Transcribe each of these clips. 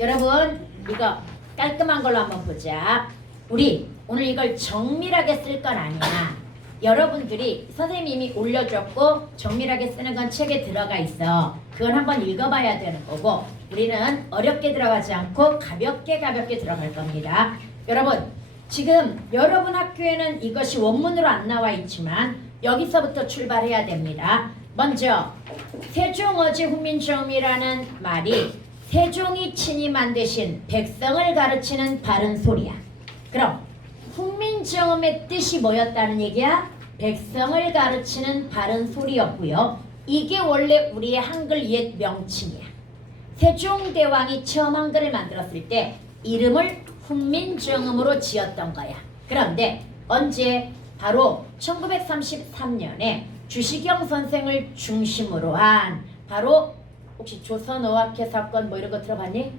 여러분 이거 깔끔한 걸로 한번 보자. 우리 오늘 이걸 정밀하게 쓸 건 아니야. 여러분들이 선생님이 올려줬고 정밀하게 쓰는 건 책에 들어가 있어. 그건 한번 읽어봐야 되는 거고 우리는 어렵게 들어가지 않고 가볍게 들어갈 겁니다. 여러분 지금 여러분 학교에는 이것이 원문으로 안 나와 있지만 여기서부터 출발해야 됩니다. 먼저 세종어지 훈민정음이라는 말이 세종이 친히 만드신 백성을 가르치는 바른 소리야. 그럼 훈민정음의 뜻이 뭐였다는 얘기야? 백성을 가르치는 바른 소리였고요. 이게 원래 우리의 한글 옛 명칭이야. 세종대왕이 처음 한글을 만들었을 때 이름을 훈민정음으로 지었던 거야. 그런데 언제? 바로 1933년에 주시경 선생을 중심으로 한 바로 혹시 조선어학회 사건 뭐 이런 거 들어봤니?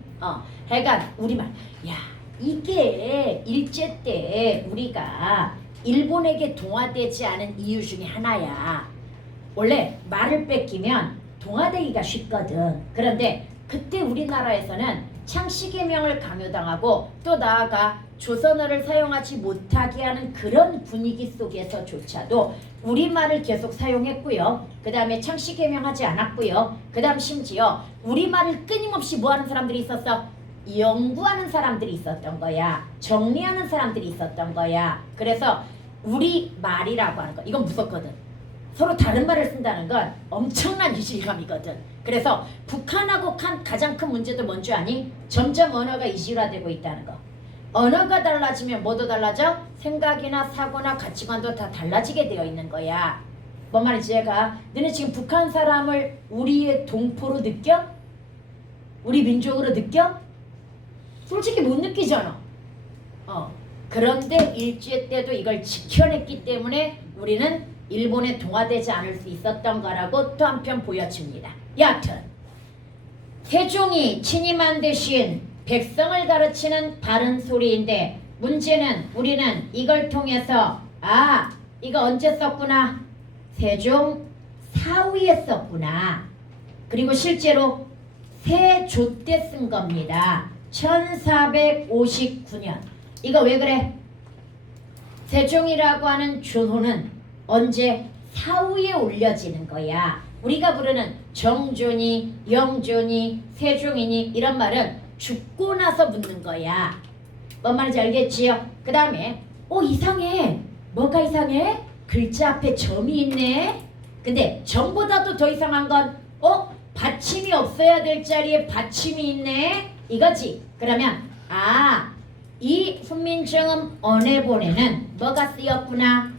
하여간 우리말 야 이게 일제 때 우리가 일본에게 동화되지 않은 이유 중에 하나야. 원래 말을 뺏기면 동화되기가 쉽거든. 그런데 그때 우리나라에서는 창씨개명을 강요당하고 또 나아가 조선어를 사용하지 못하게 하는 그런 분위기 속에서조차도 우리말을 계속 사용했고요. 그 다음에 창씨개명하지 않았고요. 그 다음 심지어 우리말을 끊임없이 뭐하는 사람들이 있었어? 연구하는 사람들이 있었던 거야. 정리하는 사람들이 있었던 거야. 그래서 우리말이라고 하는 거 이건 무섭거든. 서로 다른 말을 쓴다는 건 엄청난 이질감이거든. 그래서 북한하고 가장 큰 문제도 뭔지 아니? 점점 언어가 이질화되고 있다는 거. 언어가 달라지면 뭐도 달라져? 생각이나 사고나 가치관도 다 달라지게 되어 있는 거야. 뭔 말인지 얘가 너네 지금 북한 사람을 우리의 동포로 느껴? 우리 민족으로 느껴? 솔직히 못 느끼잖아. 그런데 일제 때도 이걸 지켜냈기 때문에 우리는 일본에 동화되지 않을 수 있었던 거라고 또 한편 보여집니다. 여하튼 세종이 친히 만드신 백성을 가르치는 바른 소리인데 문제는 우리는 이걸 통해서 이거 언제 썼구나? 세종 사후에 썼구나. 그리고 실제로 세조 때 쓴 겁니다. 1459년. 이거 왜 그래? 세종이라고 하는 조호는 언제? 사후에 올려지는 거야. 우리가 부르는 정조니, 영조니, 세종이니 이런 말은 죽고 나서 묻는 거야. 뭔 말인지 알겠지요? 그 다음에 이상해. 뭐가 이상해? 글자 앞에 점이 있네. 근데 점보다도 더 이상한 건 받침이 없어야 될 자리에 받침이 있네. 이거지. 그러면 이 훈민정음 언해본에는 뭐가 쓰였구나?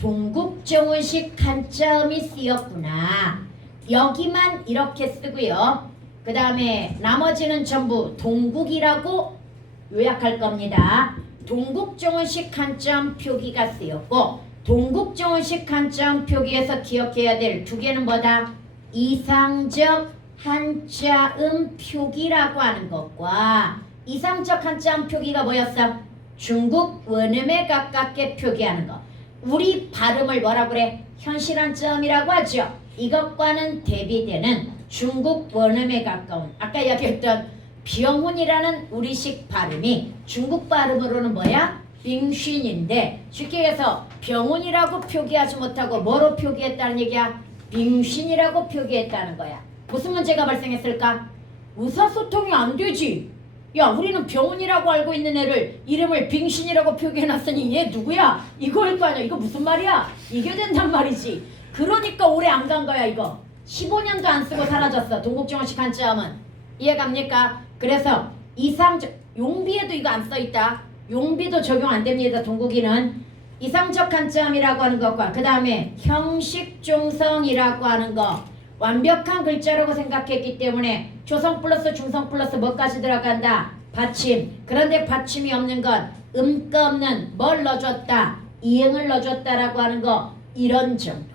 동국정운식 한자음이 쓰였구나. 여기만 이렇게 쓰고요. 그 다음에 나머지는 전부 동국이라고 요약할 겁니다. 동국정운식 한자음 표기가 쓰였고 동국정운식 한자음 표기에서 기억해야 될 두 개는 뭐다? 이상적 한자음 표기라고 하는 것과 이상적 한자음 표기가 뭐였어? 중국 원음에 가깝게 표기하는 것. 우리 발음을 뭐라고 그래? 현실 한자음이라고 하죠. 이것과는 대비되는 중국 원음에 가까운 아까 이야기했던 병훈이라는 우리식 발음이 중국 발음으로는 뭐야? 빙쉰인데 쉽게 해서 병훈이라고 표기하지 못하고 뭐로 표기했다는 얘기야? 빙쉰이라고 표기했다는 거야. 무슨 문제가 발생했을까? 의사소통이 안 되지. 야 우리는 병훈이라고 알고 있는 애를 이름을 빙신이라고 표기해놨으니 얘 누구야? 이거일 거 아니야. 이거 무슨 말이야? 이게 된단 말이지. 그러니까 오래 안 간 거야 이거. 15년도 안 쓰고 사라졌어. 동국정원식 한자음은. 이해갑니까? 그래서 이상적 용비에도 이거 안 써있다. 용비도 적용 안 됩니다. 동국이는. 이상적 한자음이라고 하는 것과 그 다음에 형식종성이라고 하는 거 완벽한 글자라고 생각했기 때문에 조성 플러스 중성 플러스 뭐까지 들어간다? 받침. 그런데 받침이 없는 건 음가 없는 뭘 넣어줬다? 이응을 넣어줬다라고 하는 거 이런 정도.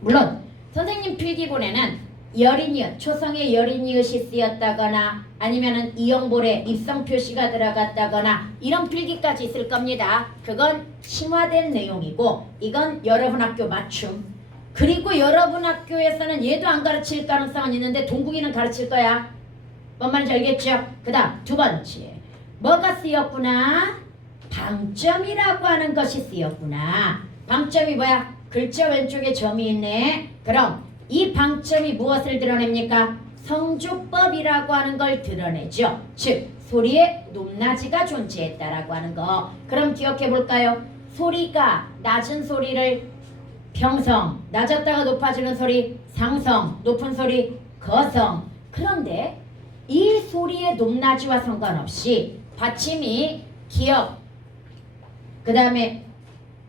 물론 선생님 필기본에는 여린이엇, 초성의 여린이엇이 쓰였다거나 아니면은 이형볼에 입성 표시가 들어갔다거나 이런 필기까지 있을 겁니다. 그건 심화된 내용이고 이건 여러분 학교 맞춤. 그리고 여러분 학교에서는 얘도 안 가르칠 가능성은 있는데 동국이는 가르칠 거야. 뭔 말인지 알겠죠? 그 다음 두 번째 뭐가 쓰였구나? 방점이라고 하는 것이 쓰였구나. 방점이 뭐야? 글자 왼쪽에 점이 있네. 그럼 이 방점이 무엇을 드러냅니까? 성조법이라고 하는 걸 드러내죠. 즉 소리의 높낮이가 존재했다라고 하는 거. 그럼 기억해 볼까요? 소리가 낮은 소리를 평성, 낮았다가 높아지는 소리 상성, 높은 소리 거성. 그런데 이 소리의 높낮이와 상관없이 받침이 기역, 그 다음에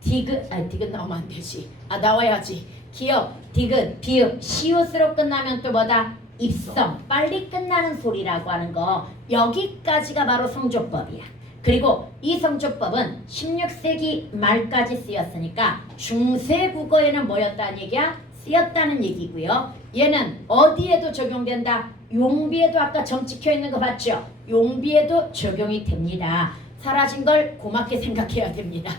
디귿 나오면 안 되지. 나와야지. 기역, 디귿, 비읍, 시옷으로 끝나면 또 뭐다? 입성, 빨리 끝나는 소리라고 하는 거. 여기까지가 바로 성조법이야. 그리고 이 성조법은 16세기 말까지 쓰였으니까 중세 국어에는 뭐였다는 얘기야? 쓰였다는 얘기고요. 얘는 어디에도 적용된다? 용비에도 아까 점 찍혀 있는 거 봤죠? 용비에도 적용이 됩니다. 사라진 걸 고맙게 생각해야 됩니다.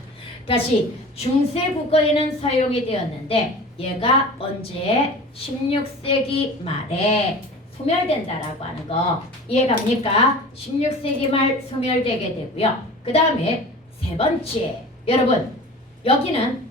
다시 중세 국어에는 사용이 되었는데 얘가 언제 16세기 말에 소멸된다라고 하는 거 이해갑니까? 16세기 말 소멸되게 되고요. 그 다음에 세 번째 여러분 여기는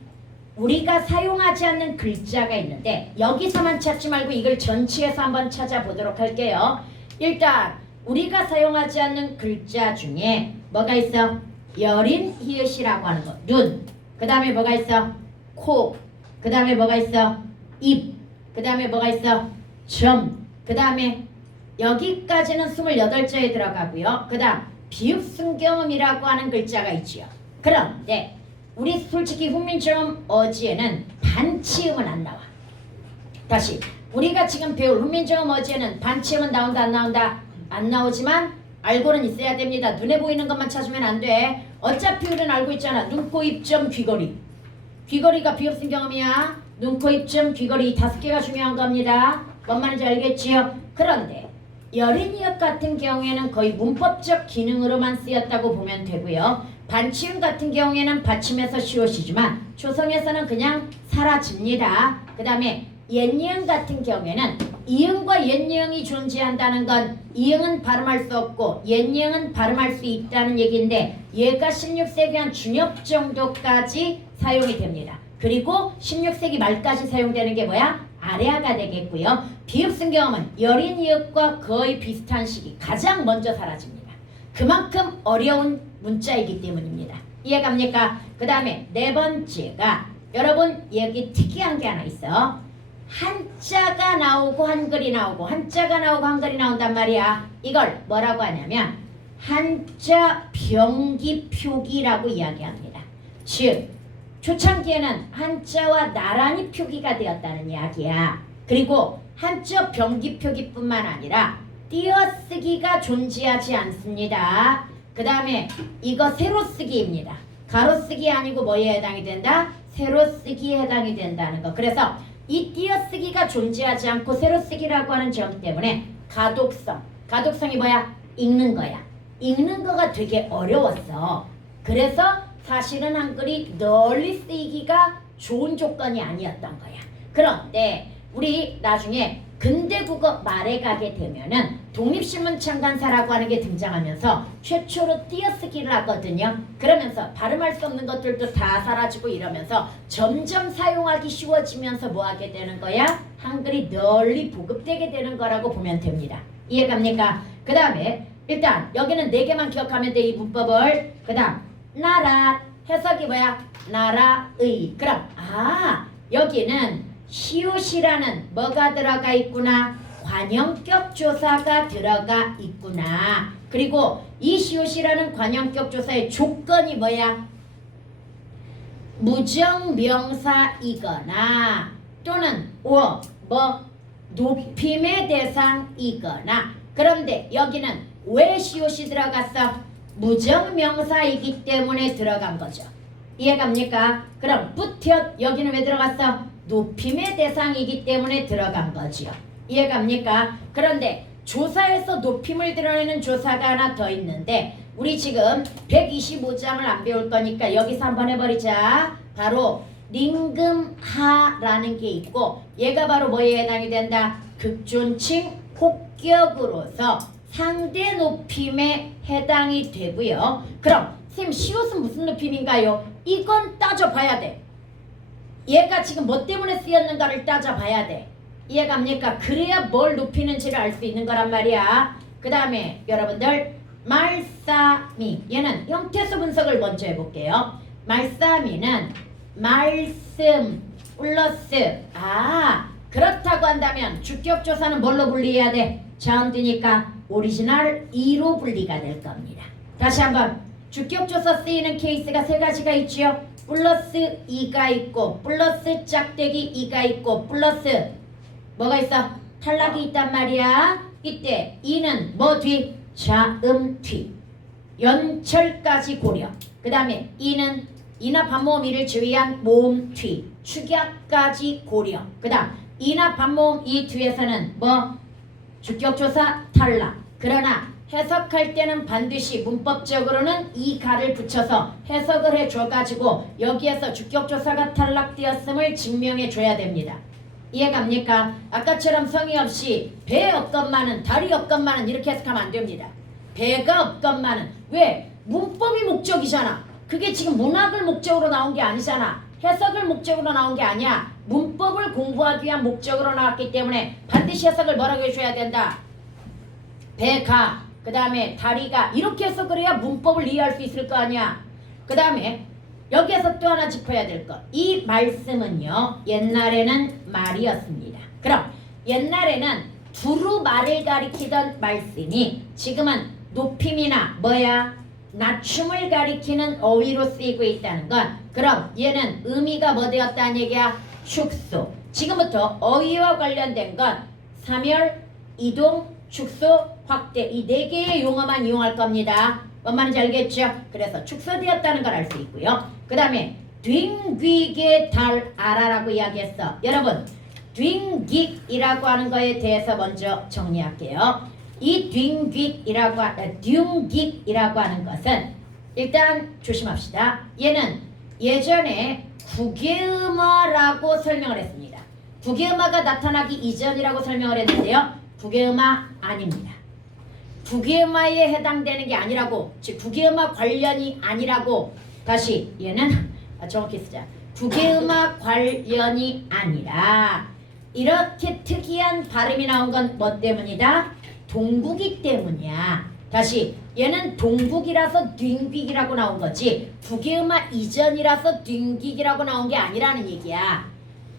우리가 사용하지 않는 글자가 있는데 여기서만 찾지 말고 이걸 전체에서 한번 찾아보도록 할게요. 일단 우리가 사용하지 않는 글자 중에 뭐가 있어? 여린 히읗이라고 하는 거. 눈. 그 다음에 뭐가 있어? 코. 그 다음에 뭐가 있어? 입. 그 다음에 뭐가 있어? 점. 그 다음에 여기까지는 28자에 들어가고요. 그 다음 비읍순경음이라고 하는 글자가 있지요. 그런데 우리 솔직히 훈민정음 어지에는 반치음은 안 나와. 다시 우리가 지금 배울 훈민정음 어지에는 반치음은 나온다 안 나온다? 안 나오지만 알고는 있어야 됩니다. 눈에 보이는 것만 찾으면 안 돼. 어차피 우리는 알고 있잖아. 눈, 코, 입, 점, 귀걸이. 귀걸이가 비읍순경음이야. 눈, 코, 입, 점, 귀걸이 5개가 중요한 겁니다. 뭔 말인지 알겠지요? 그런데 여린이역 같은 경우에는 거의 문법적 기능으로만 쓰였다고 보면 되고요. 반치음 같은 경우에는 받침에서 시옷이지만 조성에서는 그냥 사라집니다. 그 다음에 옛니은 같은 경우에는 이응과 옛니응이 존재한다는 건 이응은 발음할 수 없고 옛니응은 발음할 수 있다는 얘기인데 얘가 16세기 한 중엽 정도까지 사용이 됩니다. 그리고 16세기 말까지 사용되는 게 뭐야? 아래아가 되겠고요. 비읍순경음은 여린 이읍과 거의 비슷한 시기 가장 먼저 사라집니다. 그만큼 어려운 문자이기 때문입니다. 이해갑니까? 그 다음에 네 번째가 여러분 여기 특이한 게 하나 있어. 한자가 나오고 한글이 나오고 한자가 나오고 한글이 나온단 말이야. 이걸 뭐라고 하냐면 한자 병기 표기라고 이야기합니다. 즉 초창기에는 한자와 나란히 표기가 되었다는 이야기야. 그리고 한자 병기 표기뿐만 아니라 띄어쓰기가 존재하지 않습니다. 그 다음에 이거 세로쓰기입니다. 가로쓰기 아니고 뭐에 해당이 된다? 세로쓰기에 해당이 된다는 거. 그래서 이 띄어쓰기가 존재하지 않고 세로쓰기라고 하는 점 때문에 가독성. 가독성이 뭐야? 읽는 거야. 읽는 거가 되게 어려웠어. 그래서 사실은 한글이 널리 쓰이기가 좋은 조건이 아니었던 거야. 그런데 우리 나중에 근대국어 말에 가게 되면은 독립신문창간사라고 하는 게 등장하면서 최초로 띄어쓰기를 하거든요. 그러면서 발음할 수 없는 것들도 다 사라지고 이러면서 점점 사용하기 쉬워지면서 뭐 하게 되는 거야? 한글이 널리 보급되게 되는 거라고 보면 됩니다. 이해갑니까? 그 다음에 일단 여기는 4개만 기억하면 돼. 이 문법을. 그 다음 나라 해석이 뭐야? 나라의. 그럼 여기는 시옷이라는 뭐가 들어가 있구나? 관형격 조사가 들어가 있구나. 그리고 이 시옷이라는 관형격 조사의 조건이 뭐야? 무정명사이거나 또는 높임의 대상이거나. 그런데 여기는 왜 시옷이 들어갔어? 무정명사이기 때문에 들어간 거죠. 이해갑니까? 그럼 붙여 여기는 왜 들어갔어? 높임의 대상이기 때문에 들어간 거지요. 이해갑니까? 그런데 조사에서 높임을 드러내는 조사가 하나 더 있는데 우리 지금 125장을 안 배울 거니까 여기서 한번 해버리자. 바로 링금하라는 게 있고 얘가 바로 뭐에 해당이 된다? 극존칭 혹격으로서 상대 높임에 해당이 되고요. 그럼 선생님 시옷은 무슨 높임인가요? 이건 따져봐야 돼. 얘가 지금 뭐 때문에 쓰였는가를 따져봐야 돼. 이해갑니까? 그래야 뭘 높이는지를 알 수 있는 거란 말이야. 그 다음에 여러분들 말싸미, 얘는 형태수 분석을 먼저 해볼게요. 말싸미는 말씀 플러스 그렇다고 한다면 주격조사는 뭘로 분리해야 돼? 자음드니까 오리지널 2로 분리가 될 겁니다. 다시 한번 주격조사 쓰이는 케이스가 세 가지가 있지요. 플러스 2가 있고 플러스 짝대기 2가 있고 플러스 뭐가 있어? 탈락이 있단 말이야. 이때 2는 뭐 뒤? 자음 뒤. 연철까지 고려. 그 다음에 2는 이나 반모음 이를 지휘한 모음 뒤. 축약까지 고려. 그 다음 이나 반모음 이 뒤에서는 뭐? 주격조사 탈락. 그러나 해석할 때는 반드시 문법적으로는 이 가를 붙여서 해석을 해줘가지고 여기에서 주격조사가 탈락되었음을 증명해줘야 됩니다. 이해갑니까? 아까처럼 성의 없이 배 없건만은 다리 없건만은 이렇게 해석하면 안 됩니다. 배가 없건만은 왜? 문법이 목적이잖아. 그게 지금 문학을 목적으로 나온 게 아니잖아. 해석을 목적으로 나온 게 아니야. 문법을 공부하기 위한 목적으로 나왔기 때문에 반드시 해석을 뭐라고 해줘야 된다. 배가 그 다음에 다리가 이렇게 해서 그래야 문법을 이해할 수 있을 거 아니야. 그 다음에 여기에서 또 하나 짚어야 될 것. 이 말씀은요. 옛날에는 말이었습니다. 그럼 옛날에는 두루 말을 가리키던 말씀이 지금은 높임이나 뭐야? 낮춤을 가리키는 어휘로 쓰이고 있다는 건 그럼 얘는 의미가 뭐 되었다는 얘기야? 축소. 지금부터 어휘와 관련된 건 사멸, 이동, 축소, 확대 이 네 개의 용어만 이용할 겁니다. 뭔 말인지 알겠죠? 그래서 축소되었다는 걸 알 수 있고요. 그 다음에 뒹귀게 달아라라고 이야기했어. 여러분 뒹긱이라고 하는 거에 대해서 먼저 정리할게요. 이 뒹긱이라고 하는 것은 일단 조심합시다. 얘는 예전에 국외음어라고 설명을 했습니다. 국외음어가 나타나기 이전이라고 설명을 했는데요. 국외음어 아닙니다. 국외음어에 해당되는 게 아니라고, 즉 국외음어 관련이 아니라고. 다시 얘는 정확히 쓰자. 국외음어 관련이 아니라 이렇게 특이한 발음이 나온 건 뭐 때문이다? 동국이 때문이야. 다시 얘는 동국이라서 뒹귀기라고 나온 거지 국외음어 이전이라서 뒹귀기라고 나온 게 아니라는 얘기야.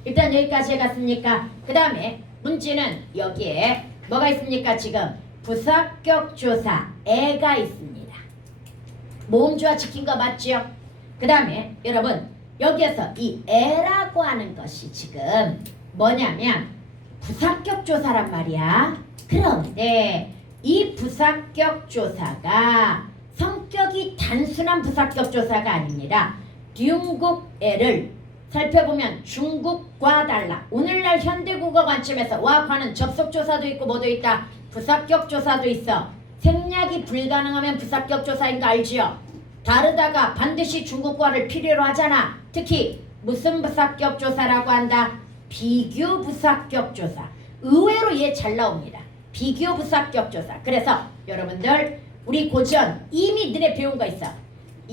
일단 여기까지 해갔습니까? 그 다음에 문제는 여기에 뭐가 있습니까? 지금 부사격 조사 애가 있습니다. 모음주와 지킨 거 맞죠? 그 다음에 여러분 여기에서 이 애라고 하는 것이 지금 뭐냐면 부사격 조사란 말이야. 그런데 이 부사격 조사가 성격이 단순한 부사격 조사가 아닙니다. 중국애를 살펴보면 중국과 달라. 오늘날 현대국어 관점에서 와 과는 접속조사도 있고 뭐도 있다. 부사격 조사도 있어. 생략이 불가능하면 부사격 조사인 거 알지요? 다르다가 반드시 중국과를 필요로 하잖아. 특히 무슨 부사격 조사라고 한다? 비교 부사격 조사. 의외로 얘 잘 나옵니다. 비교 부사격 조사. 그래서 여러분들 우리 고전 이미 너네 배운 거 있어.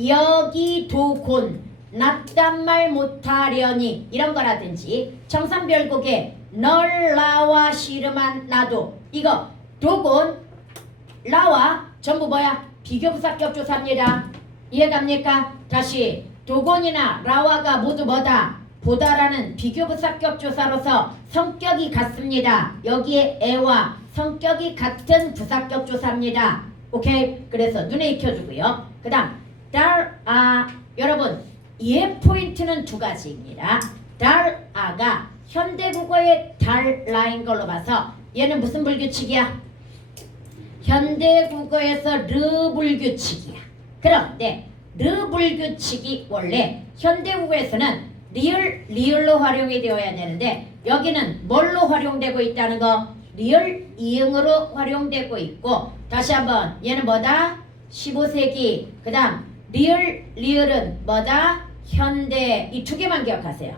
여기 도곤 낫단 말 못하려니 이런 거라든지 청산별곡에 널 나와 싫으만 나도 이거 도곤 나와 전부 뭐야? 비교부사격 조사입니다. 이해갑니까? 다시 도곤이나 라와가 모두 뭐다? 보다라는 비교부사격 조사로서 성격이 같습니다. 여기에 애와 성격이 같은 부사격 조사입니다. 오케이? 그래서 눈에 익혀주고요. 그 다음 여러분 얘 포인트는 두 가지입니다. 달아가 현대국어의 달라인 걸로 봐서 얘는 무슨 불규칙이야? 현대국어에서 르 불규칙이야. 그런데 르 불규칙이 원래 현대국어에서는 리을로 활용이 되어야 되는데 여기는 뭘로 활용되고 있다는 거? 리을 이응으로 활용되고 있고 다시 한번 얘는 뭐다? 15세기 그 다음 리을은 뭐다? 현대 이 두 개만 기억하세요.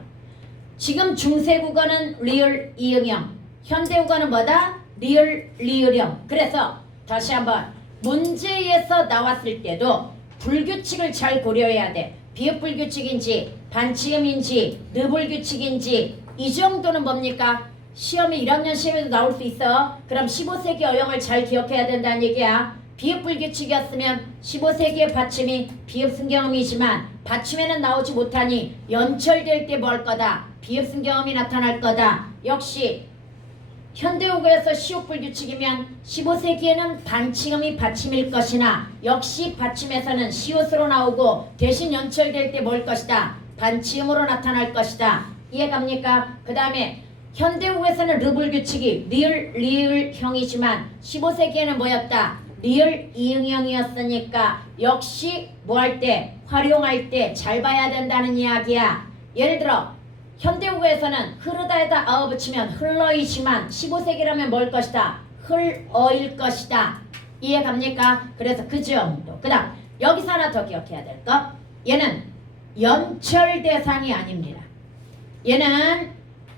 지금 중세국어는 리을 이응형, 현대국어는 뭐다? 리을 리을형. 그래서 다시 한번 문제에서 나왔을 때도 불규칙을 잘 고려해야 돼. 비읍불규칙인지 반치음인지 느불규칙인지 이 정도는 뭡니까? 시험이 1학년 시험에도 나올 수 있어. 그럼 15세기 어형을 잘 기억해야 된다는 얘기야. 비읍불규칙이었으면 15세기의 받침이 비읍승경음이지만 받침에는 나오지 못하니 연철될 때 뭐 할 거다? 비읍승경음이 나타날 거다. 역시 현대국어에서 시옷불규칙이면 15세기에는 반치음이 받침일 것이나 역시 받침에서는 시옷으로 나오고 대신 연철될 때 뭘 것이다? 반치음으로 나타날 것이다. 이해갑니까? 그 다음에 현대국어에서는 르불규칙이 리을 리을형이지만 15세기에는 뭐였다? 리을 이응형이었으니까 역시 뭐 할 때? 활용할 때 잘 봐야 된다는 이야기야. 예를 들어 현대국어에서는 흐르다에다 아어 붙이면 흘러이지만 15세기라면 뭘 것이다? 흘어일 것이다. 이해갑니까? 그래서 그 정도. 그 다음 여기서 하나 더 기억해야 될 거. 얘는 연철 대상이 아닙니다. 얘는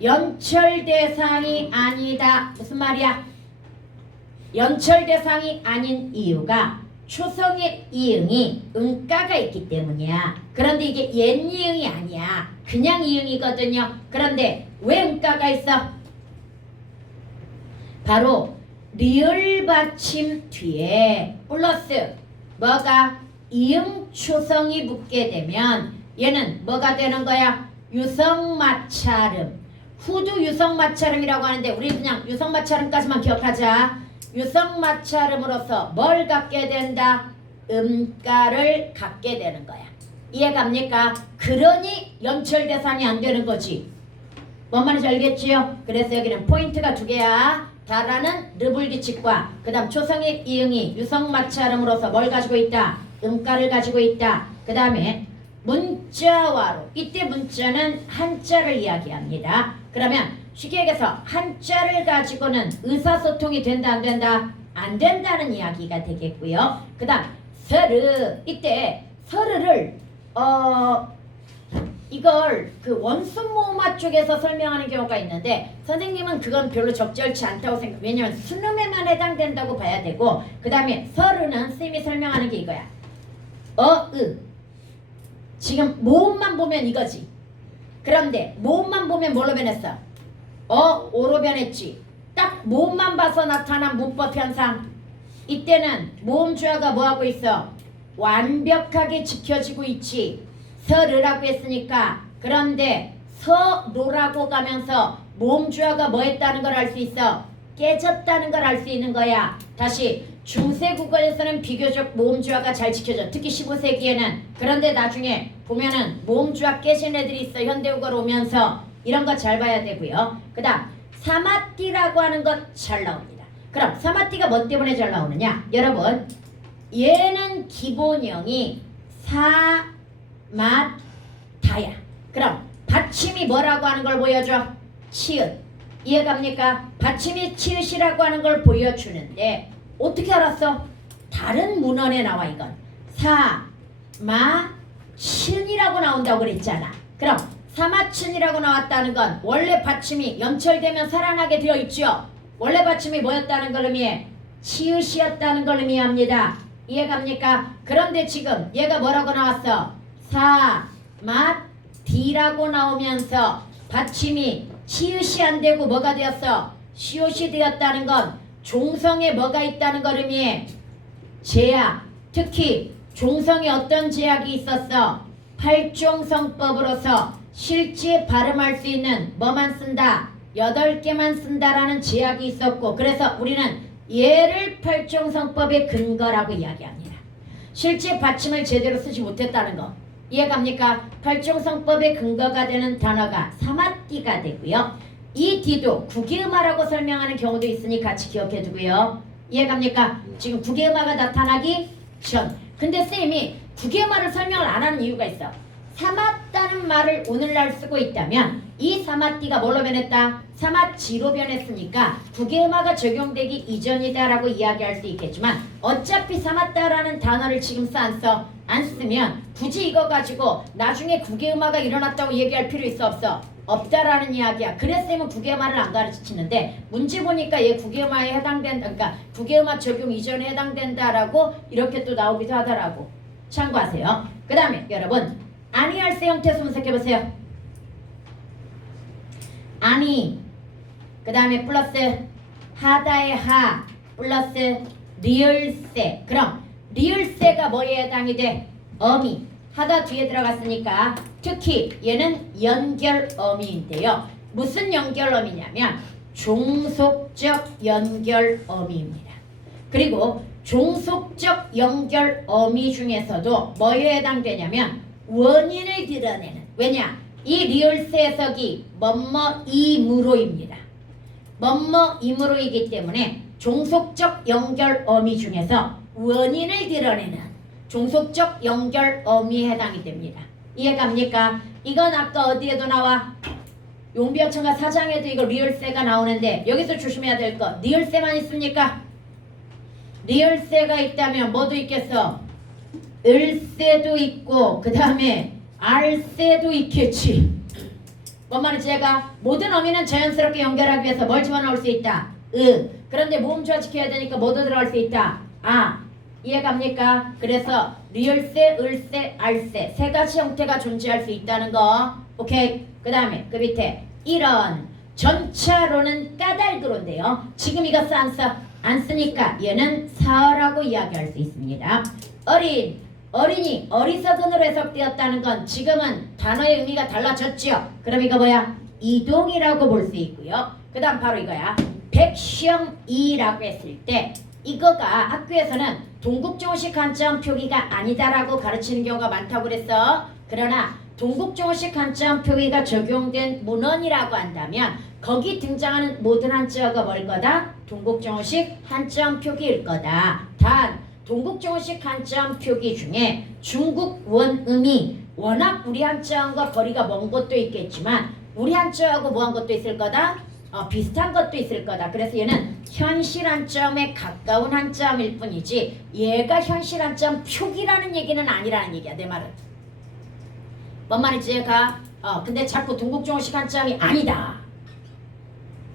연철 대상이 아니다. 무슨 말이야? 연철 대상이 아닌 이유가 초성의 이응이 응가가 있기 때문이야. 그런데 이게 옛 이응이 아니야. 그냥 이응이거든요. 그런데 왜 응가가 있어? 바로 리을 받침 뒤에 플러스 뭐가 이응 초성이 붙게 되면 얘는 뭐가 되는 거야? 유성마찰음. 후두 유성마찰음이라고 하는데 우리 그냥 유성마찰음까지만 기억하자. 유성마찰음으로써 뭘 갖게 된다? 음가를 갖게 되는 거야. 이해갑니까? 그러니 연철 대상이 안 되는 거지. 뭔 말인지 알겠지요? 그래서 여기는 포인트가 두 개야. 다라는 르불규칙과 그 다음 초성의 이응이 유성마찰음으로써 뭘 가지고 있다? 음가를 가지고 있다. 그 다음에 문자와로. 이때 문자는 한자를 이야기합니다. 그러면 쉽게 얘기해서 한자를 가지고는 의사소통이 된다 안 된다? 안 된다는 이야기가 되겠고요. 그 다음 서르. 이때 서르를 이걸 그 원순모음화 쪽에서 설명하는 경우가 있는데 선생님은 그건 별로 적절치 않다고 생각. 왜냐면 순음에만 해당된다고 봐야 되고 그 다음에 서르는 선생님이 설명하는 게 이거야. 지금 모음만 보면 이거지. 그런데 모음만 보면 뭘로 변했어? 오로 변했지. 딱 모음만 봐서 나타난 문법 현상. 이때는 모음 주어가 뭐하고 있어? 완벽하게 지켜지고 있지. 서르라고 했으니까. 그런데 서로라고 가면서 모음 주어가 뭐 했다는 걸 알 수 있어? 깨졌다는 걸 알 수 있는 거야. 다시 중세국어에서는 비교적 모음 주어가 잘 지켜져. 특히 15세기에는. 그런데 나중에 보면은 모음 주어 깨진 애들이 있어. 현대국어로 오면서. 이런 거 잘 봐야 되고요. 그 다음 사마띠라고 하는 것 잘 나옵니다. 그럼 사마띠가 뭐 때문에 잘 나오느냐? 여러분 얘는 기본형이 사, 마, 다야. 그럼 받침이 뭐라고 하는 걸 보여줘? 치읓. 이해갑니까? 받침이 치읓이라고 하는 걸 보여주는데 어떻게 알았어? 다른 문헌에 나와 이건. 사, 마, 춘이라고 나온다고 그랬잖아. 그럼 사마춘이라고 나왔다는 건 원래 받침이 연철되면 살아나게 되어 있죠. 원래 받침이 뭐였다는 걸 의미해? 치읓이었다는 걸 의미합니다. 이해갑니까? 그런데 지금 얘가 뭐라고 나왔어? 사, 마, 디라고 나오면서 받침이 치읓이 안 되고 뭐가 되었어? 시옷이 되었다는 건 종성에 뭐가 있다는 걸 의미해? 제약. 특히 종성에 어떤 제약이 있었어? 팔종성법으로서 실제 발음할 수 있는 뭐만 쓴다? 8개만 쓴다라는 제약이 있었고 그래서 우리는 얘를 팔종성법의 근거라고 이야기합니다. 실제 받침을 제대로 쓰지 못했다는 거 이해갑니까? 팔종성법의 근거가 되는 단어가 사마띠가 되고요. 이 뒤도 국의음화라고 설명하는 경우도 있으니 같이 기억해 두고요. 이해갑니까? 지금 국의음화가 나타나기 전. 근데 쌤이 국의음화를 설명을 안 하는 이유가 있어. 사맞다는 말을 오늘날 쓰고 있다면 이 사마띠가 뭘로 변했다? 사마지로 변했으니까 국외음화가 적용되기 이전이다라고 이야기할 수 있겠지만 어차피 사마따라는 단어를 지금 안 써? 안 쓰면 굳이 이거 가지고 나중에 국외음화가 일어났다고 얘기할 필요 있어 없어? 없다라는 이야기야. 그랬으면 국외음화를 안 가르치는데 문제 보니까 얘 국외음화에 해당된다. 그러니까 국외음화 적용 이전에 해당된다라고 이렇게 또 나오기도 하더라고. 참고하세요. 그 다음에 여러분 아니할세 형태 분석해보세요. 아니 그 다음에 플러스 하다의 하 플러스 리을세. 그럼 리을세가 뭐에 해당이 돼? 어미. 하다 뒤에 들어갔으니까 특히 얘는 연결어미인데요. 무슨 연결어미냐면 종속적 연결어미입니다. 그리고 종속적 연결어미 중에서도 뭐에 해당되냐면 원인을 드러내는. 왜냐? 이 리을세 해석이 뭐뭐이므로입니다. 뭐뭐이므로이기 때문에 종속적 연결어미 중에서 원인을 드러내는 종속적 연결어미에 해당이 됩니다. 이해갑니까? 이건 아까 어디에도 나와? 용비어천가 사장에도 이거 리을세가 나오는데 여기서 조심해야 될 거 리을세만 있습니까? 리을세가 있다면 뭐도 있겠어? 을세도 있고 그 다음에 알세도 있겠지. 뭔 말인지 제가 모든 어미는 자연스럽게 연결하기 위해서 뭘 집어넣을 수 있다? 그런데 모음 조화시켜야 되니까 뭐도 들어갈 수 있다? 이해갑니까? 그래서 리을세, 을세, 알세 세 가지 형태가 존재할 수 있다는 거. 오케이. 그 다음에 그 밑에 이런 전차로는 까닭으로인데요. 지금 이거 써 안 써? 안 쓰니까 얘는 사라고 이야기할 수 있습니다. 어린이, 어리석은으로 해석되었다는 건 지금은 단어의 의미가 달라졌죠. 그럼 이거 뭐야? 이동이라고 볼 수 있고요. 그 다음 바로 이거야. 백시형이라고 했을 때 이거가 학교에서는 동국정식 한자음 표기가 아니다라고 가르치는 경우가 많다고 그랬어. 그러나 동국정식 한자음 표기가 적용된 문헌이라고 한다면 거기 등장하는 모든 한자어가 뭘 거다? 동국정식 한자음 표기일 거다. 단 동국정식 한자음 표기 중에 중국 원음이 워낙 우리 한자음과 거리가 먼 것도 있겠지만 우리 한자하고 뭐한 것도 있을 거다? 비슷한 것도 있을 거다. 그래서 얘는 현실 한자음에 가까운 한자음일 뿐이지 얘가 현실 한자음 표기라는 얘기는 아니라는 얘기야. 내 말은 뭔 말인지 얘가 근데 자꾸 동국정식 한자음이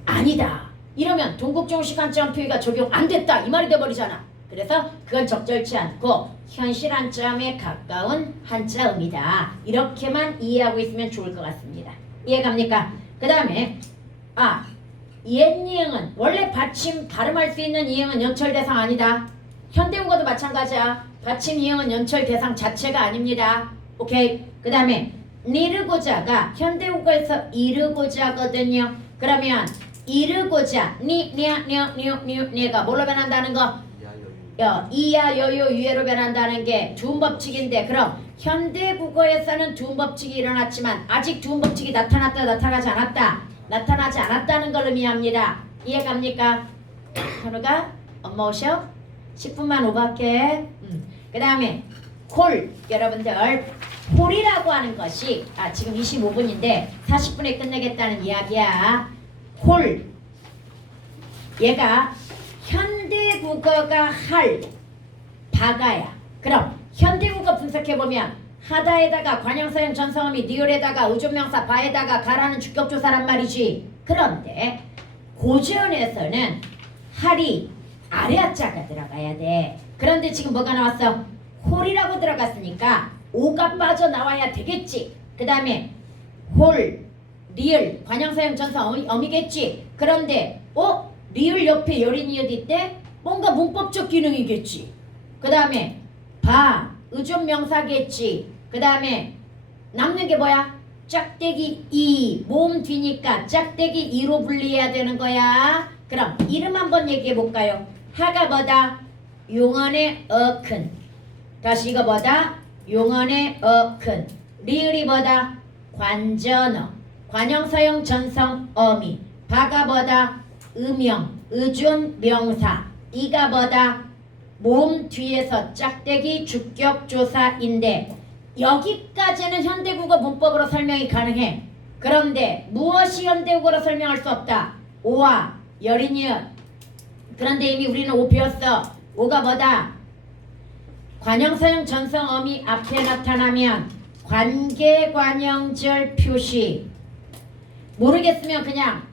아니다 이러면 동국정식 한자음 표기가 적용 안 됐다 이 말이 돼버리잖아. 그래서 그건 적절치 않고 현실 한자음에 가까운 한자음이다. 이렇게만 이해하고 있으면 좋을 것 같습니다. 이해갑니까? 그 다음에 옛 이응은 원래 받침 발음할 수 있는 이응은 연철 대상 아니다. 현대국어도 마찬가지야. 받침 이응은 연철 대상 자체가 아닙니다. 오케이. 그 다음에 이르고자가 현대국어에서 이르고자거든요. 그러면 이르고자 니가 뭘로 변한다는 거? 이야 여유 유예로 변한다는 게 두음법칙인데 그럼 현대국어에서는 두음법칙이 일어났지만 아직 두음법칙이 나타났다 나타나지 않았다 나타나지 않았다는 걸 의미합니다. 이해갑니까? 현우가 엄마 오셔? 10분만 오밖에. 그 다음에 홀 여러분들 홀이라고 하는 것이 지금 25분인데 40분에 끝내겠다는 이야기야. 홀 얘가 현대국어가 할 바가야. 그럼 현대국어 분석해보면 하다에다가 관형사형 전성어미 니을에다가 의존명사 바에다가 가라는 주격조사란 말이지. 그런데 고전에서는 할이 아래 하자가 들어가야 돼. 그런데 지금 뭐가 나왔어? 홀이라고 들어갔으니까 오가 빠져나와야 되겠지. 그 다음에 홀, 리을, 관형사형 전성어미겠지. 그런데 리을 옆에 여린이어디 있대? 뭔가 문법적 기능이겠지. 그 다음에 바, 의존명사겠지. 그 다음에 남는 게 뭐야? 짝대기 이, 모음 뒤니까 짝대기 이로 분리해야 되는 거야. 그럼 이름 한번 얘기해 볼까요? 하가 뭐다? 용언의 어큰. 다시 이거 뭐다? 용언의 어큰. 리을이 뭐다? 관전어. 관형사형 전성 어미. 바가 뭐다? 음영, 의존 명사. 이가 뭐다? 모음 뒤에서 짝대기 주격조사인데 여기까지는 현대국어 문법으로 설명이 가능해. 그런데 무엇이 현대국어로 설명할 수 없다. 오와 여린이읍. 그런데 이미 우리는 오 배웠어. 오가 뭐다? 관형사형 전성어미 앞에 나타나면 관계관형절 표시. 모르겠으면 그냥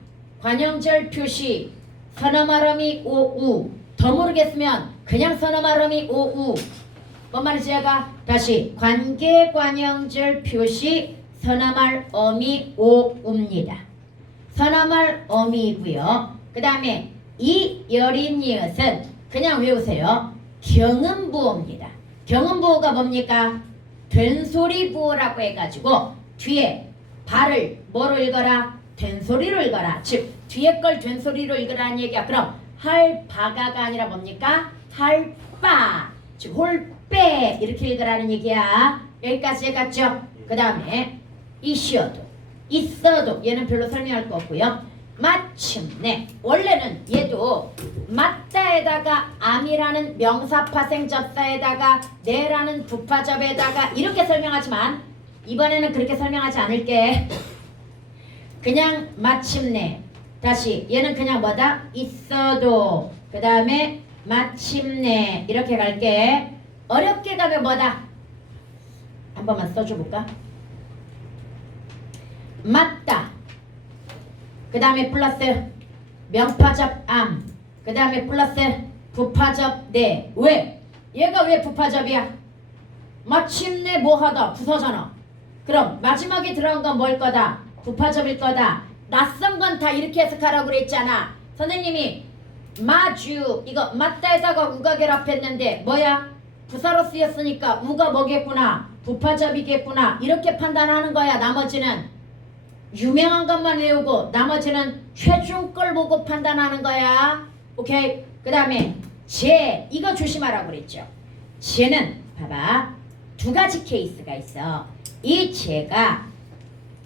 관형절 표시 선어말어미 오우. 더 모르겠으면 그냥 선어말어미 오우. 뭔 말인지 제가 다시 관계관형절 표시 선어말 어미 오우입니다. 선어말 어미이고요. 그 다음에 이 여린 이엇은 그냥 외우세요. 경음부호입니다. 경음부호가 뭡니까? 된소리 부호라고 해가지고 뒤에 발을 뭐로 읽어라? 된소리로 읽어라. 즉 뒤에 걸 된소리로 읽으라는 얘기야. 그럼 할바가가 아니라 뭡니까? 할바. 즉 홀빼 이렇게 읽으라는 얘기야. 여기까지 해갔죠? 그 다음에 이시어도 있어도 얘는 별로 설명할 거 없고요. 마침내 원래는 얘도 맞다에다가 암이라는 명사파생 접사에다가 내라는 부파접에다가 이렇게 설명하지만 이번에는 그렇게 설명하지 않을게. 그냥 마침내. 다시 얘는 그냥 뭐다? 있어도 그 다음에 마침내 이렇게 갈게. 어렵게 가면 뭐다? 한 번만 써줘볼까? 맞다. 그 다음에 플러스 명파접 암. 그 다음에 플러스 부파접 네. 왜? 얘가 왜 부파접이야? 마침내 뭐하다? 부서잖아. 그럼 마지막에 들어간 건 뭘 거다? 부파접일 거다. 낯선 건 다 이렇게 해석하라고 그랬잖아. 선생님이 마주 이거 맞다에다가 우가 결합했는데 뭐야? 부사로 쓰였으니까 우가 뭐겠구나? 부파접이겠구나. 이렇게 판단하는 거야. 나머지는 유명한 것만 외우고 나머지는 최종 걸 보고 판단하는 거야. 오케이? 그 다음에 제 이거 조심하라고 그랬죠. 제는 봐봐. 두 가지 케이스가 있어. 이 제가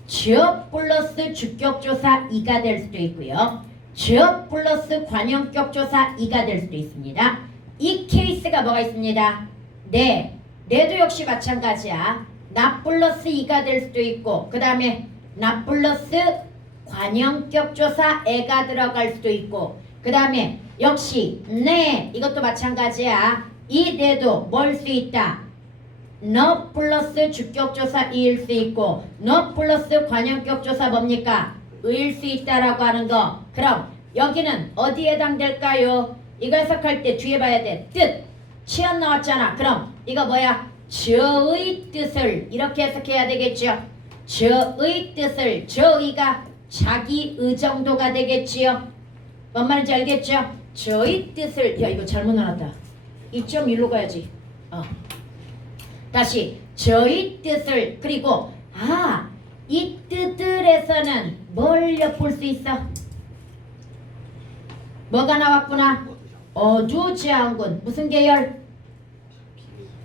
주어 플러스 주격조사 이가 될 수도 있고요. 주어 플러스 관형격조사 이가 될 수도 있습니다. 이 케이스가 뭐가 있습니다. 네. 내도 역시 마찬가지야. 나 플러스 이가 될 수도 있고 그 다음에 나 플러스 관형격조사 애가 들어갈 수도 있고 그 다음에 역시 네 이것도 마찬가지야. 이 내도 뭘 수 있다. 너 플러스 주격조사 이일 수 있고 너 플러스 관형격조사 뭡니까? 의일 수 있다라고 하는 거. 그럼 여기는 어디에 해당될까요? 이거 해석할 때 뒤에 봐야 돼. 뜻. 치연 나왔잖아. 그럼 이거 뭐야? 저의 뜻을 이렇게 해석해야 되겠죠. 저의 뜻을 저의가 자기 의정도가 되겠지요. 뭔 말인지 알겠죠? 저의 뜻을 야 이거 잘못 나왔다. 2.1로 가야지. 다시 저의 뜻을 그리고 이 뜻들에서는 뭘 엿볼 수 있어? 뭐가 나왔구나? 어두장군 무슨 계열?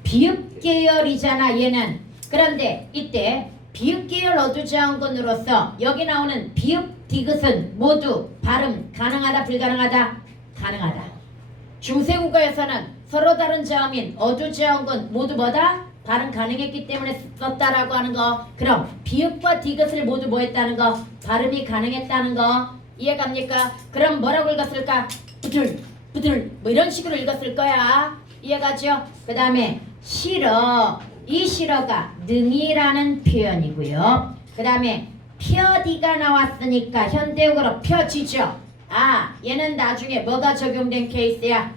비읍 계열이잖아 얘는. 그런데 이때 비읍 계열 어두장군으로서 여기 나오는 비읍 디귿은 모두 발음 가능하다 불가능하다? 가능하다. 중세국어에서는 서로 다른 자음인 어두장군 모두 뭐다? 발음 가능했기 때문에 썼다라고 하는 거. 그럼 비읍과 디귿을 모두 뭐 했다는 거? 발음이 가능했다는 거. 이해갑니까? 그럼 뭐라고 읽었을까? 부들 부들 뭐 이런 식으로 읽었을 거야. 이해가죠? 그 다음에 싫어. 이 싫어가 능이라는 표현이고요. 그 다음에 펴디가 나왔으니까 현대국어로 펴지죠. 얘는 나중에 뭐가 적용된 케이스야?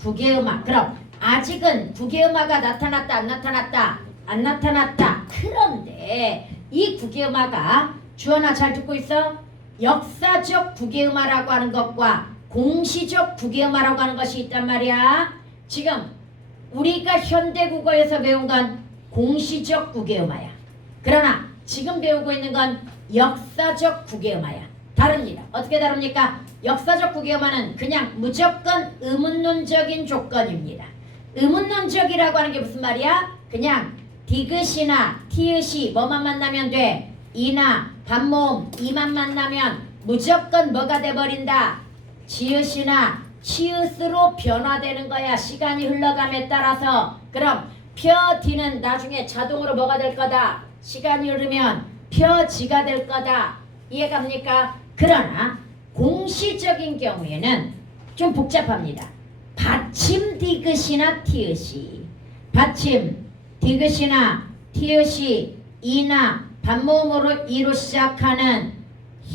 국외음악. 그럼 아직은 국외음악가 나타났다 안 나타났다? 안 나타났다. 그런데 이 국외음악가 주어나 잘 듣고 있어? 역사적 국외음악라고 하는 것과 공시적 국외음악라고 하는 것이 있단 말이야. 지금 우리가 현대국어에서 배운 건 공시적 국외음악이야. 그러나 지금 배우고 있는 건 역사적 국외음악이야. 다릅니다. 어떻게 다릅니까? 역사적 국외음악은 그냥 무조건 의문론적인 조건입니다. 의문론적이라고 하는 게 무슨 말이야? 그냥 디귿이나 티읕이 뭐만 만나면 돼? 이나 반모음 이만 만나면 무조건 뭐가 돼버린다? 지읒이나 치읒으로 변화되는 거야. 시간이 흘러감에 따라서. 그럼 펴디는 나중에 자동으로 뭐가 될 거다? 시간이 흐르면 표지가 될 거다. 이해갑니까? 그러나 공시적인 경우에는 좀 복잡합니다. 받침 디귿이나 티읕이, 받침 디귿이나 티읕이 이나 반모음으로 이로 시작하는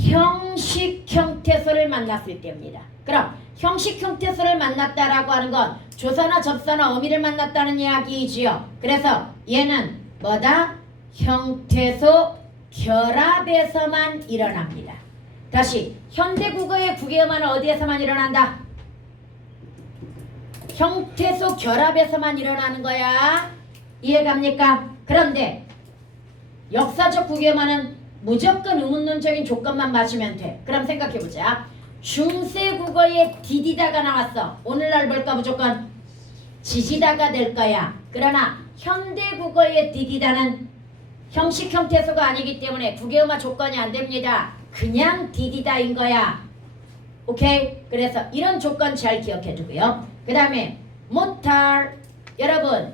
형식 형태소를 만났을 때입니다. 그럼 형식 형태소를 만났다라고 하는 건 조사나 접사나 어미를 만났다는 이야기이지요. 그래서 얘는 뭐다? 형태소 결합에서만 일어납니다. 다시 현대국어의 국어음은 어디에서만 일어난다? 형태소 결합에서만 일어나는 거야. 이해갑니까? 그런데 역사적 국어음은 무조건 의문론적인 조건만 맞으면 돼. 그럼 생각해보자. 중세 국어에 디디다가 나왔어. 오늘날 볼까 무조건 지지다가 될 거야. 그러나 현대 국어의 디디다는 형식 형태소가 아니기 때문에 국어음화 조건이 안 됩니다. 그냥 디디다인 거야. 오케이? 그래서 이런 조건 잘 기억해 두고요. 그 다음에 못할, 여러분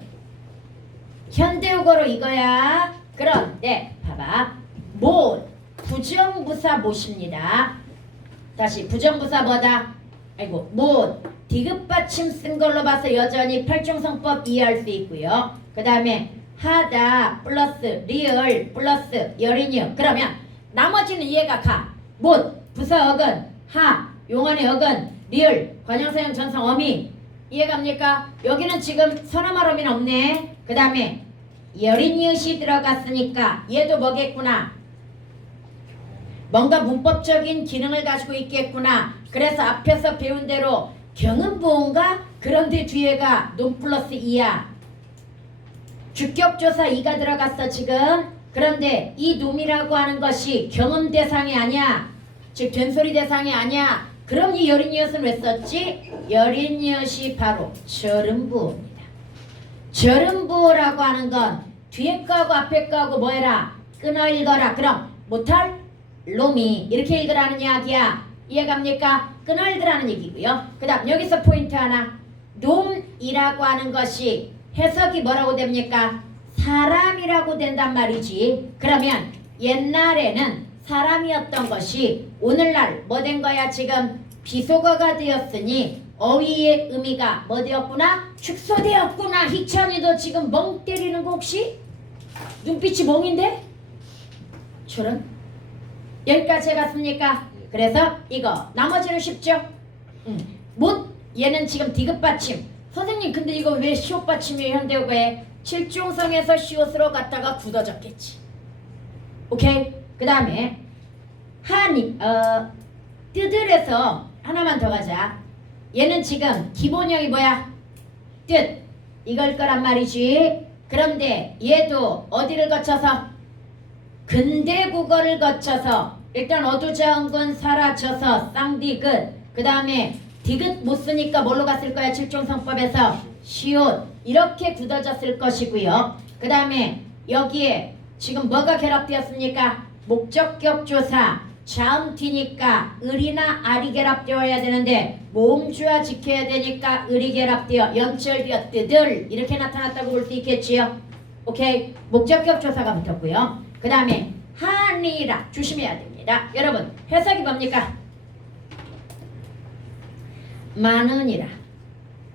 현대국어로 이거야. 그런데 봐봐. 못 부정부사 못입니다. 다시 부정부사 뭐다? 아이고 못 디귿받침 쓴 걸로 봐서 여전히 팔중성법 이해할 수 있고요. 그 다음에 하다 플러스 리을 플러스 여린이요. 그러면 나머지는 이해가 가. 못 부사 어근, 하 용언의 어근, 리을 관형사형 전성 어미. 이해갑니까? 여기는 지금 선어말 어미는 없네. 그 다음에 여린이릇이 들어갔으니까 얘도 뭐겠구나? 뭔가 문법적인 기능을 가지고 있겠구나. 그래서 앞에서 배운 대로 경음보온가? 그런데 뒤에가 논 플러스 2야. 주격조사 2가 들어갔어 지금. 그런데 이 놈이라고 하는 것이 경음 대상이 아니야. 즉 된소리 대상이 아니야. 그럼 이 여린이엇은 왜 썼지? 여린이엇이 바로 절음부호입니다. 절음부호라고 하는 건 뒤에 거하고 앞에 거하고 뭐해라? 끊어 읽어라. 그럼 못할 놈이 이렇게 읽으라는 이야기야. 이해갑니까? 끊어 읽으라는 얘기고요. 그 다음 여기서 포인트 하나. 놈이라고 하는 것이 해석이 뭐라고 됩니까? 사람이라고 된단 말이지. 그러면 옛날에는 사람이었던 것이 오늘날 뭐 된 거야? 지금 비속어가 되었으니 어휘의 의미가 뭐 되었구나? 축소되었구나. 희찬이도 지금 멍 때리는 거 혹시? 눈빛이 멍인데? 저런? 여기까지 해봤습니까? 그래서 이거 나머지는 쉽죠? 못 얘는 지금 디귿받침. 선생님 근데 이거 왜 시옷받침이에요? 현대국어에 칠중성에서 시옷으로 갔다가 굳어졌겠지. 오케이? 그 다음에 한이 뜻을에서 하나만 더 가자. 얘는 지금 기본형이 뭐야? 뜻 이걸 거란 말이지. 그런데 얘도 어디를 거쳐서? 근대 국어를 거쳐서 일단 어두자은군 사라져서 쌍디귿. 그 다음에 디귿 못 쓰니까 뭘로 갔을 거야? 칠중성법에서 시옷 이렇게 굳어졌을 것이고요. 그 다음에 여기에 지금 뭐가 결합되었습니까? 목적격 조사 자음 뒤니까 을이나 알이 결합되어야 되는데 모음주와 지켜야 되니까 을이 결합되어 연철되어 뜨들 이렇게 나타났다고 볼 수 있겠지요. 오케이? 목적격 조사가 붙었고요. 그 다음에 한이라 조심해야 됩니다. 여러분 해석이 뭡니까? 많으니라.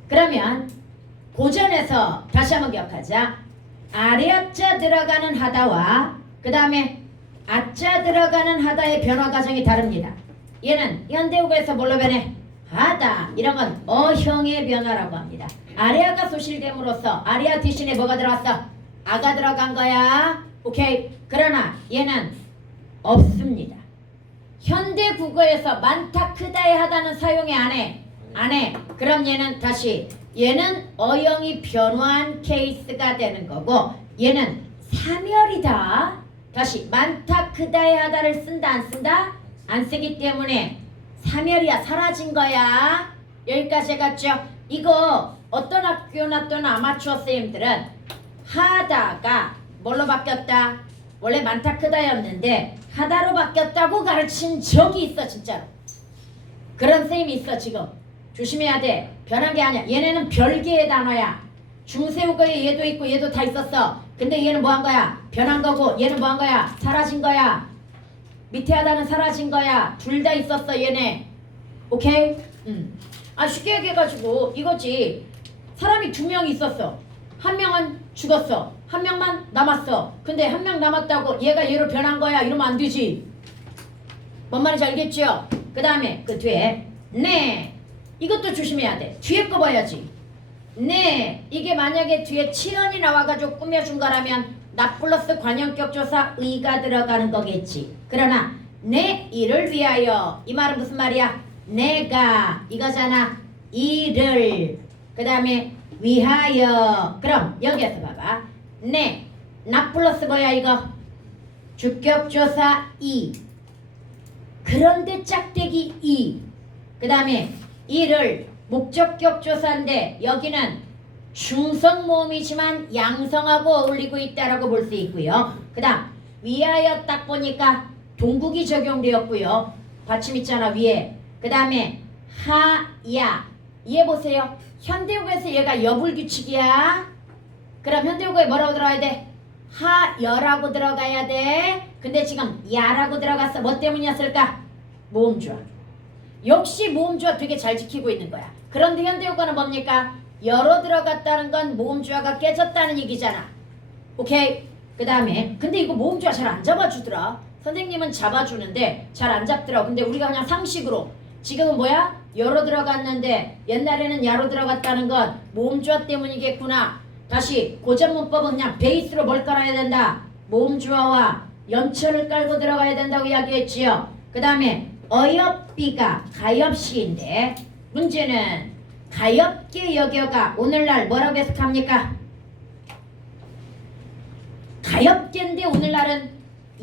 그러면 고전에서 다시 한번 기억하자. 아래아자 들어가는 하다와 그 다음에 아자 들어가는 하다의 변화 과정이 다릅니다. 얘는 현대국어에서 뭘로 변해? 하다. 이런 건 어형의 변화라고 합니다. 아래아가 소실됨으로써 아래아 대신에 뭐가 들어왔어? 아가 들어간 거야. 오케이. 그러나 얘는 없습니다. 현대국어에서 많다 크다의 하다는 사용이 안 해. 안 해. 그럼 얘는 다시 얘는 어형이 변화한 케이스가 되는 거고 얘는 사멸이다. 다시 많다 크다의 하다를 쓴다 안 쓴다? 안 쓰기 때문에 사멸이야. 사라진 거야. 여기까지 해갔죠? 이거 어떤 학교나 또는 아마추어 선생님들은 하다가 뭘로 바뀌었다? 원래 많다 크다였는데 하다로 바뀌었다고 가르친 적이 있어. 진짜로 그런 선생님이 있어. 지금 조심해야 돼. 변한 게 아니야. 얘네는 별개의 단어야. 중세우가에 얘도 있고 얘도 다 있었어. 근데 얘는 뭐 한 거야? 변한 거고 얘는 뭐 한 거야? 사라진 거야. 밑에 하다는 사라진 거야. 둘 다 있었어 얘네. 오케이? 쉽게 얘기해가지고 이거지. 사람이 두 명 있었어. 한 명은 죽었어. 한 명만 남았어. 근데 한 명 남았다고 얘가 얘로 변한 거야. 이러면 안 되지. 뭔 말인지 알겠죠? 그 다음에 그 뒤에 네. 이것도 조심해야 돼. 뒤에 거 봐야지. 네. 이게 만약에 뒤에 치연이 나와가지고 꾸며준 거라면 나 플러스 관형격 조사 의가 들어가는 거겠지. 그러나 내 일을 위하여. 이 말은 무슨 말이야? 내가 이거잖아. 이를 그 다음에 위하여. 그럼 여기에서 봐봐. 네. 나 플러스 뭐야 이거? 주격조사 이. 그런데 짝대기 이. 그 다음에 이를 목적격 조사인데 여기는 중성모음이지만 양성하고 어울리고 있다라고 볼 수 있고요. 그 다음 위하여 딱 보니까 동국이 적용되었고요. 받침 있잖아 위에. 그 다음에 하야. 이해 보세요. 현대국에서 얘가 여불규칙이야. 그럼 현대국어에 뭐라고 들어가야 돼? 하여라고 들어가야 돼. 근데 지금 야라고 들어갔어. 뭐 때문이었을까? 모음주어. 역시 모음주어 되게 잘 지키고 있는 거야. 그런데 현대국어는 뭡니까? 여로 들어갔다는 건 모음주어가 깨졌다는 얘기잖아. 오케이? 그 다음에 근데 이거 모음주어 잘 안 잡아주더라. 선생님은 잡아주는데 잘 안 잡더라. 근데 우리가 그냥 상식으로 지금은 뭐야? 여로 들어갔는데 옛날에는 야로 들어갔다는 건 모음주어 때문이겠구나. 다시 고전 문법은 그냥 베이스로 뭘 깔아야 된다? 모음주어와 연천을 깔고 들어가야 된다고 이야기했지요. 그 다음에 어엽비가 가엽시인데 문제는 가엽게 여겨가 오늘날 뭐라고 해석합니까? 가엽게인데 오늘날은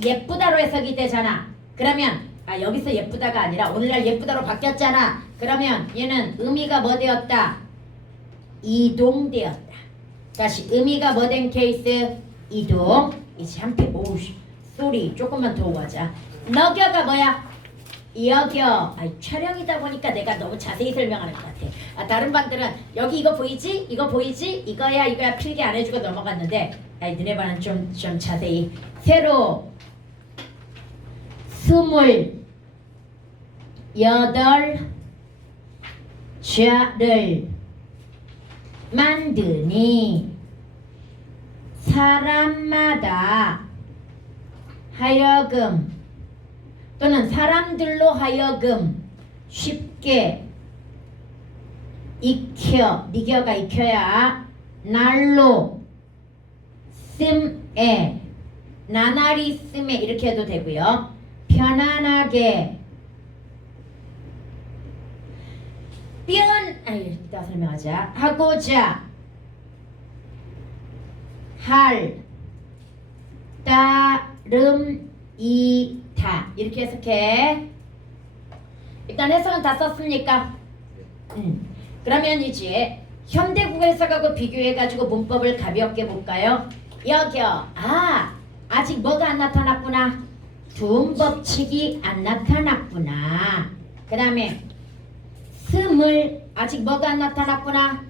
예쁘다로 해석이 되잖아. 그러면 여기서 예쁘다가 아니라 오늘날 예쁘다로 바뀌었잖아. 그러면 얘는 의미가 뭐 되었다? 이동되었다. 다시 의미가 뭐 된 케이스? 이동. 이제 한편 오우 소리 조금만 더 하자. 너겨가 뭐야? 여겨. 촬영이다 보니까 내가 너무 자세히 설명하는 것 같아. 다른 반들은 여기 이거 보이지? 이거 보이지? 이거야 필기 안 해주고 넘어갔는데 너네 반은 좀 자세히. 새로 28자를 만드니 사람마다 하여금 또는 사람들로 하여금 쉽게 익혀, 미겨가 익혀야 날로 씀에 나날이 씀에 이렇게 해도 되고요. 편안하게 이따 설명하자. 하고자 할 따름이다. 이렇게 해석해. 일단 해석은 다 썼습니까? 그러면 이제 현대국어 해석하고 비교해가지고 문법을 가볍게 볼까요? 여기요. 아직 뭐가 안 나타났구나. 두음법칙이 안 나타났구나. 그 다음에 스물 아직 뭐가 안 나타났구나.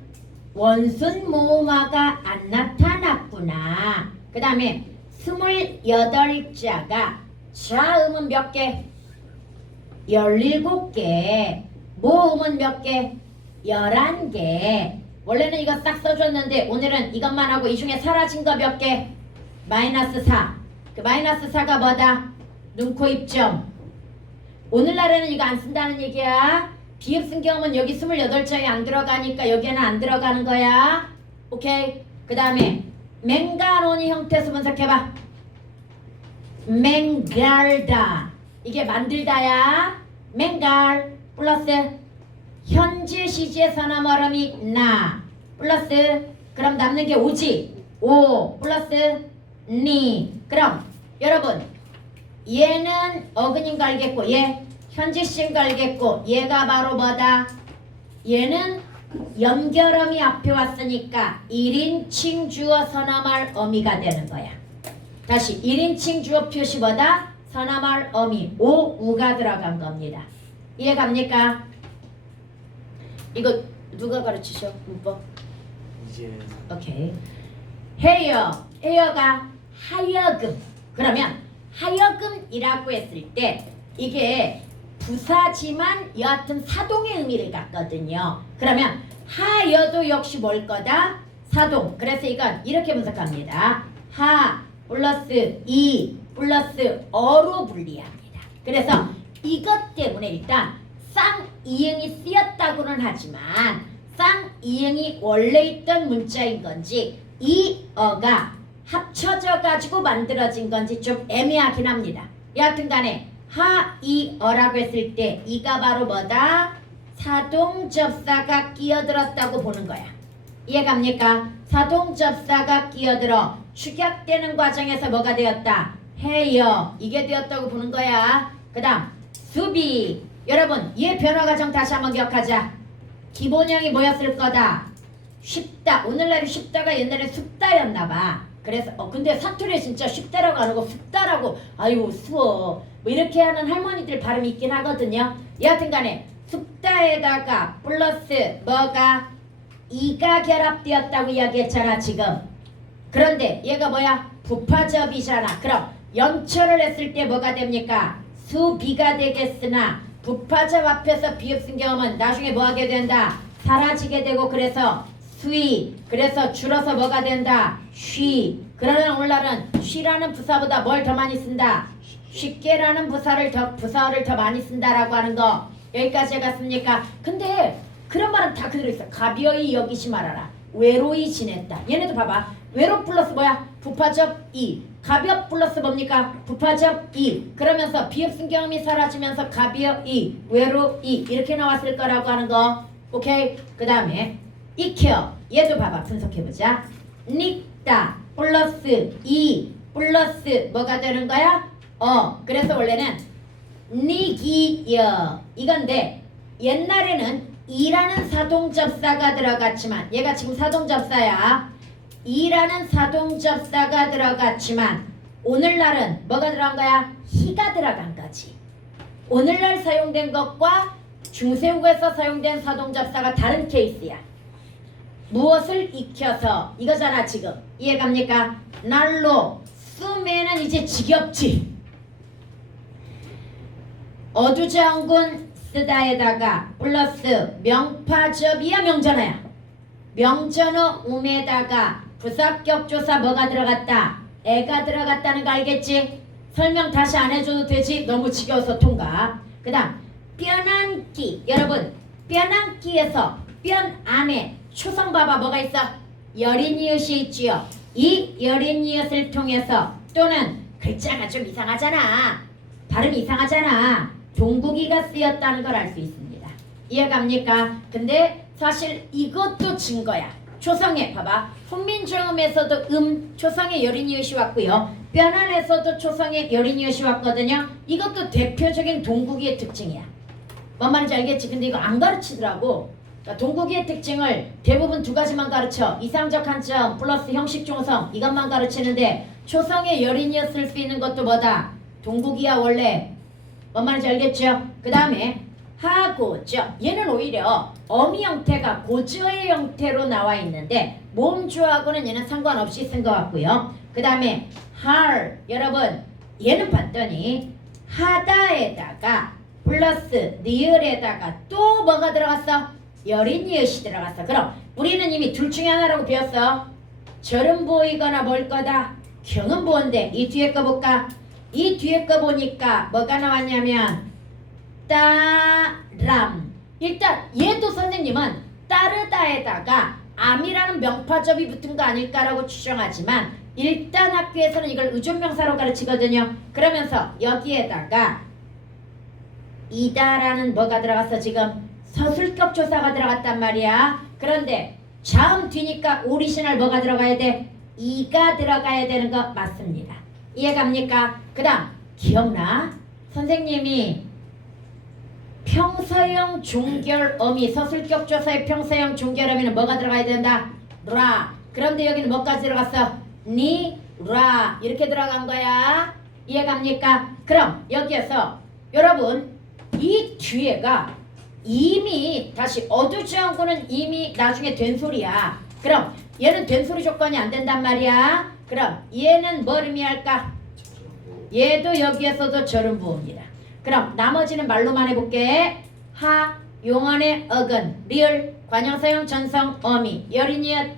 원순모음화가 안 나타났구나. 그 다음에 28자가 좌음은 몇 개? 17개. 모음은 몇 개? 11개. 원래는 이거 싹 써줬는데 오늘은 이것만 하고 이 중에 사라진 거 몇 개? -4. 그 -4가 뭐다? 눈, 코, 입점. 오늘날에는 이거 안 쓴다는 얘기야. 비읍 쓴 경우는 여기 28자에 안 들어가니까 여기에는 안 들어가는 거야. 오케이? 그 다음에 맹가노니 형태에서 분석해봐. 맹갈다. 이게 만들다야. 맹갈 플러스 현재 시제 선언 어음이 나 플러스 그럼 남는 게 오지. 오 플러스 니. 그럼 여러분 얘는 어근인 거 알겠고 얘 현재 시인 거 알겠고 얘가 바로 뭐다? 얘는 연결어미 앞에 왔으니까 1인칭 주어 선어말 어미가 되는 거야. 다시 1인칭 주어 표시 뭐다? 선어말 어미 오우가 들어간 겁니다. 이해 갑니까? 이거 누가 가르치셔? 문법? 이제 오케이. 헤어가 하여금. 그러면 하여금이라고 했을 때 이게 부사지만 여하튼 사동의 의미를 갖거든요. 그러면 하여도 역시 뭘 거다? 사동. 그래서 이건 이렇게 분석합니다. 하 플러스 이 플러스 어로 분리합니다. 그래서 이것 때문에 일단 쌍이응이 쓰였다고는 하지만 쌍이응이 원래 있던 문자인 건지 이 어가 합쳐져 가지고 만들어진 건지 좀 애매하긴 합니다. 여하튼 간에 하이어라고 했을 때 이가 바로 뭐다? 사동접사가 끼어들었다고 보는 거야. 이해갑니까? 사동접사가 끼어들어 축약되는 과정에서 뭐가 되었다? 해여. 이게 되었다고 보는 거야. 그 다음 수비. 여러분 얘 변화 과정 다시 한번 기억하자. 기본형이 뭐였을 거다? 쉽다. 오늘날이 쉽다가 옛날에 숲다였나봐. 그래서 근데 사투리에 진짜 쉽다라고 안 하고 숲다라고 아유 수어 뭐 이렇게 하는 할머니들 발음이 있긴 하거든요. 여하튼 간에 숲다에다가 플러스 뭐가 이가 결합되었다고 이야기했잖아 지금. 그런데 얘가 뭐야? 부파접이잖아. 그럼 연철을 했을 때 뭐가 됩니까? 수비가 되겠으나 부파접 앞에서 비읍 쓴 경험은 나중에 뭐하게 된다? 사라지게 되고 그래서 수이. 그래서 줄어서 뭐가 된다? 쉬. 그러나 오늘날은 쉬라는 부사보다 뭘 더 많이 쓴다? 쉽게라는 부사를 더 많이 쓴다라고 하는 거. 여기까지 해갔습니까? 근데 그런 말은 다 그대로 있어. 가벼이 여기지 말아라. 외로이 지냈다. 얘네도 봐봐. 외로 플러스 뭐야? 부파접 이. 가볍 플러스 뭡니까? 부파접 이. 그러면서 비읍 쓴 경험이 사라지면서 가벼이, 외로이 이렇게 나왔을 거라고 하는 거. 오케이? 그 다음에 익혀. 얘도 봐봐. 분석해보자. 닉다 플러스 이 플러스 뭐가 되는 거야? 그래서 원래는 니기여 이건데 옛날에는 이라는 사동접사가 들어갔지만 얘가 지금 사동접사야. 이라는 사동접사가 들어갔지만 오늘날은 뭐가 들어간 거야? 희가 들어간 거지. 오늘날 사용된 것과 중세국에서 사용된 사동접사가 다른 케이스야. 무엇을 익혀서 이거잖아 지금. 이해갑니까? 날로 쓰면은 이제 지겹지. 어두장군 쓰다에다가 플러스 명파접이야 명전어야. 명전어 음에다가 부사격조사 뭐가 들어갔다? 애가 들어갔다는 거 알겠지? 설명 다시 안 해줘도 되지? 너무 지겨워서 통과. 그 다음 뼈안기. 여러분 뼈안기에서 뼈 안에 초성 봐봐. 뭐가 있어? 여린 이웃이 있지요. 이 여린 이웃을 통해서 또는 글자가 좀 이상하잖아. 발음이 이상하잖아. 동국이가 쓰였다는 걸 알 수 있습니다. 이해갑니까? 근데 사실 이것도 증거야. 초성에 봐봐. 훈민정음에서도 초성에 여린 이웃이 왔고요. 뼈안에서도 초성에 여린 이웃이 왔거든요. 이것도 대표적인 동국이의 특징이야. 뭔 말인지 알겠지? 근데 이거 안 가르치더라고. 그러니까 동국이의 특징을 대부분 두 가지만 가르쳐. 이상적 한점 플러스 형식 종성 이것만 가르치는데 초성에 여린이어 쓸 수 있는 것도 뭐다? 동국이야 원래. 뭔 말인지 알겠죠? 그 다음에 하고저. 얘는 오히려 어미 형태가 고저의 형태로 나와 있는데 모음주하고는 얘는 상관없이 쓴 것 같고요. 그 다음에 할. 여러분 얘는 봤더니 하다에다가 플러스 니을에다가 또 뭐가 들어갔어? 여린 이엇이 들어갔어. 그럼 우리는 이미 둘 중에 하나라고 배웠어. 절은 보이거나 뭘 거다? 경은 보인데 이 뒤에 거 볼까? 이 뒤에 거 보니까 뭐가 나왔냐면 따람. 일단 얘도 선생님은 따르다에다가 암이라는 명파접이 붙은 거 아닐까라고 추정하지만 일단 학교에서는 이걸 의존명사로 가르치거든요. 그러면서 여기에다가 이다라는 뭐가 들어갔어? 지금 서술격 조사가 들어갔단 말이야. 그런데 자음 뒤니까 오리지널 뭐가 들어가야 돼? 이가 들어가야 되는 거 맞습니다. 이해갑니까? 그 다음 기억나? 선생님이 평서형 종결어미 서술격 조사의 평서형 종결어미는 뭐가 들어가야 된다? 라. 그런데 여기는 뭐까지 들어갔어? 니, 라. 이렇게 들어간 거야. 이해갑니까? 그럼 여기에서 여러분 이 뒤에가 이미 다시 어두지 않고는 이미 나중에 된 소리야. 그럼 얘는 된소리 조건이 안 된단 말이야. 그럼 얘는 뭘 의미할까? 얘도 여기에서도 절음부호입니다. 그럼 나머지는 말로만 해볼게. 하, 용언의 어근, 리을, 관형사용, 전성, 어미, 여린이엇,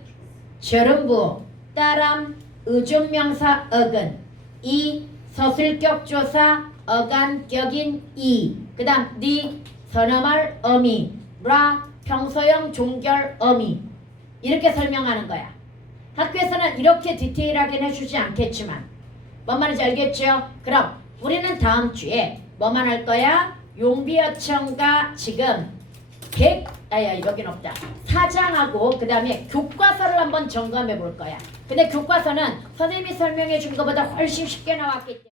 절음부호, 따람, 의존명사, 어근, 이, 서술격조사, 어간격인, 이, 그 다음 니, 선어말, 어미, 라, 평소형, 종결, 어미. 이렇게 설명하는 거야. 학교에서는 이렇게 디테일하게는 해주지 않겠지만 뭔 말인지 알겠죠? 그럼 우리는 다음 주에 뭐만 할 거야? 용비어청과 지금 여긴 없다. 사장하고 그 다음에 교과서를 한번 점검해 볼 거야. 근데 교과서는 선생님이 설명해 준 것보다 훨씬 쉽게 나왔기 때문에